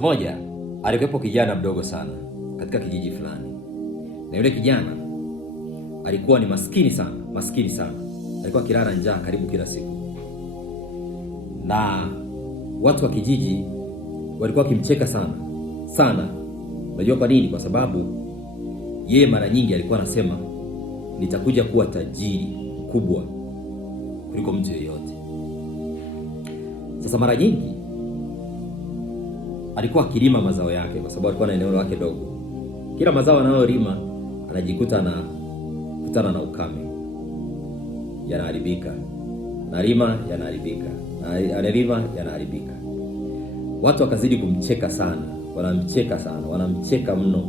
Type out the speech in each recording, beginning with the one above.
Siku moja alikuwepo kijana mdogo sana katika kijiji fulani, na yule kijana alikuwa ni maskini sana. Alikuwa kilala njaa karibu kila siku, na watu wa kijiji walikuwa wakimcheka sana. Unajua kwa nini? Kwa sababu yeye mara nyingi alikuwa anasema nitakuja kuwa tajiri mkubwa kuliko mtu yeyote. Sasa mara nyingi alikuwa akilima mazao yake, kwa sababu alikuwa na eneo lake dogo. Kila mazao anayolima anajikuta na kutana na ukame, yanaharibika. Analima yanaharibika. Watu wakazidi kumcheka sana, wanamcheka mno.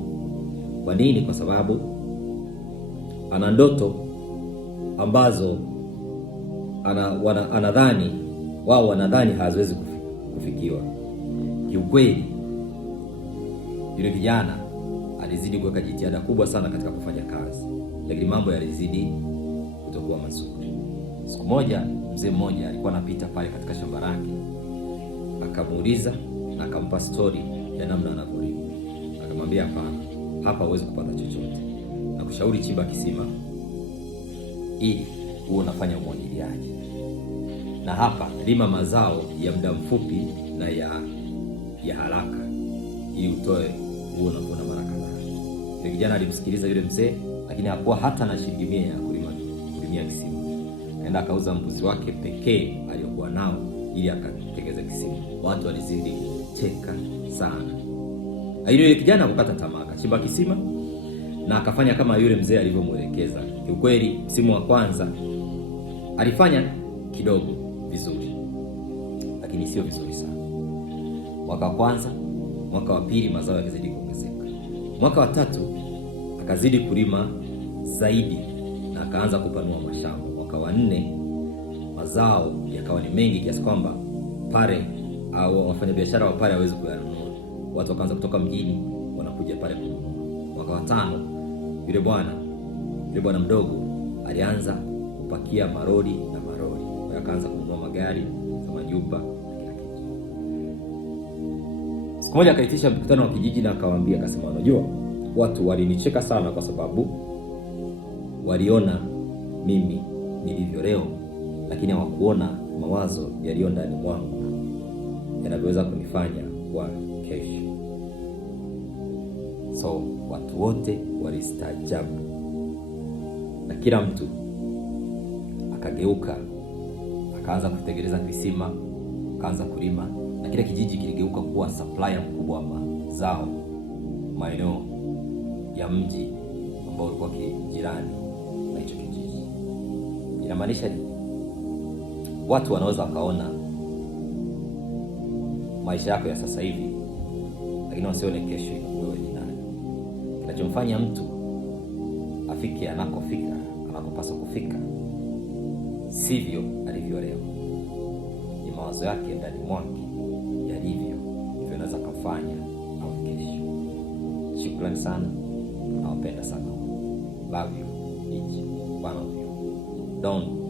Kwa nini? Kwa sababu ana ndoto ambazo wanadhani haziwezi kufikiwa. Kiukweli yule kijana alizidi kuweka jitihada kubwa sana katika kufanya kazi, lakini mambo yalizidi kutokuwa mazuri. Siku moja mzee mmoja alikuwa anapita pale katika shamba lake, akamuuliza na akampa story ya namna anavyolima. Akamwambia hapana, hapa huwezi kupata chochote, na kushauri chimba kisima ili uwe unafanya umwagiliaji, na hapa lima mazao ya muda mfupi na ya haraka ili utoe uwe unavuna mara kadhaa. Yule kijana alimsikiliza yule mzee, lakini hakuwa hata na shilingi 100 ya kulimia kisima. Kaenda akauza mbuzi wake pekee aliyokuwa nao ili akatengeze kisima. Watu walizidi kucheka sana. Yule kijana akakata tamaa, akachimba kisima na akafanya kama yule mzee alivyomuelekeza. Kiukweli msimu wa kwanza alifanya kidogo vizuri, lakini sio vizuri sana. Mwaka wa kwanza, mwaka wa pili mazao yakazidi kuongezeka. Mwaka wa tatu akazidi kulima zaidi na akaanza kupanua mashamba. Mwaka wa 4 mazao yakawa ni mengi kiasi kwamba pale au wafanyabiashara wa pale hawezi kuyanunua. Watu wakaanza kutoka mjini wanakuja pale kununua. Mwaka wa 5 yule bwana mdogo alianza kupakia maroli, akaanza kununua magari na majumba na kila kitu. Siku moja akaitisha mkutano wa kijiji na akawaambia, akasema, unajua watu walinicheka sana kwa sababu waliona mimi nilivyo leo, lakini hawakuona mawazo yaliyo ndani mwangu yanavyoweza kunifanya kwa kesho. So watu wote walistaajabu na kila mtu akageuka, akaanza kutengeneza visima, akaanza kulima, na kila kijiji kiligeuka kuwa supplier mkubwa wa mazao maeneo ya mji ambao ulikuwa jirani na hicho kijiji. Inamaanisha watu wanaweza wakaona maisha yako ya sasa hivi, lakini wasione kesho wewe ni nani. Kinachomfanya mtu afike anakopaswa kufika sivyo alivyo leo, ni mawazo yake ndani mwake yalivyo, hivyo anaweza kufanya au kesho. Shukrani sana, nawapenda sana. Love you each one of you. Don't